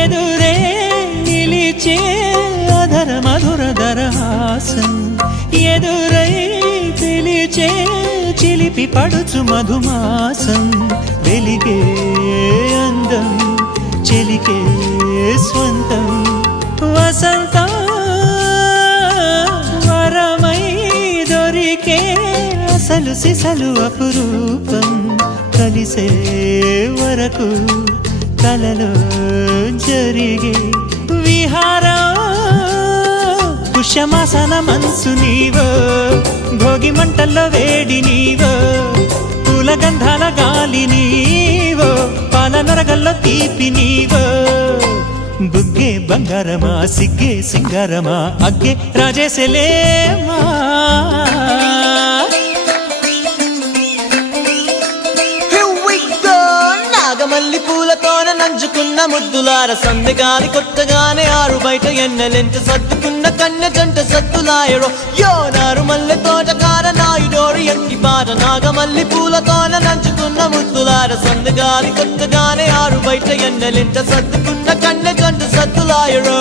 ఎదురే నిలిచే అధర మధుర దరహాసం ఎదురై పిలిచే చిలిపి పడుచు మధుమాసం వెలిగే అందం చెలికే స్వంతం వసంతం వరమై దొరికే అసలు సిసలు అపురూపం కలిసే వరకు కలలో జరిగే విహారం పుష్యమాసన మనసు నీవో భోగి మంటల్లో వేడి నీవో పూల గంధాల గాలి నీవో పాల నరగల్లో తీపి నీవో బుగ్గే బంగారమా సిగ్గే సింగారమా అగ్గే రాజేసెలేమా నాగమల్లి పూలతోన నంచుకున్న ముద్దులార సందెగాలి కొట్టగానే ఆరు బయట ఎన్నెలెంట సర్దుకున్న కన్నె జంట సత్తులాయరో యో నారు మల్లె తోటకార నాయుడోరు ఎట్టి పాట నాగమల్లి పూలతోన నంచుకున్న ముద్దులార సందెగాలి కొట్టగానే ఆరు బయట ఎన్నెలెంట సర్దుకున్న కన్నె జంట సత్తులాయరో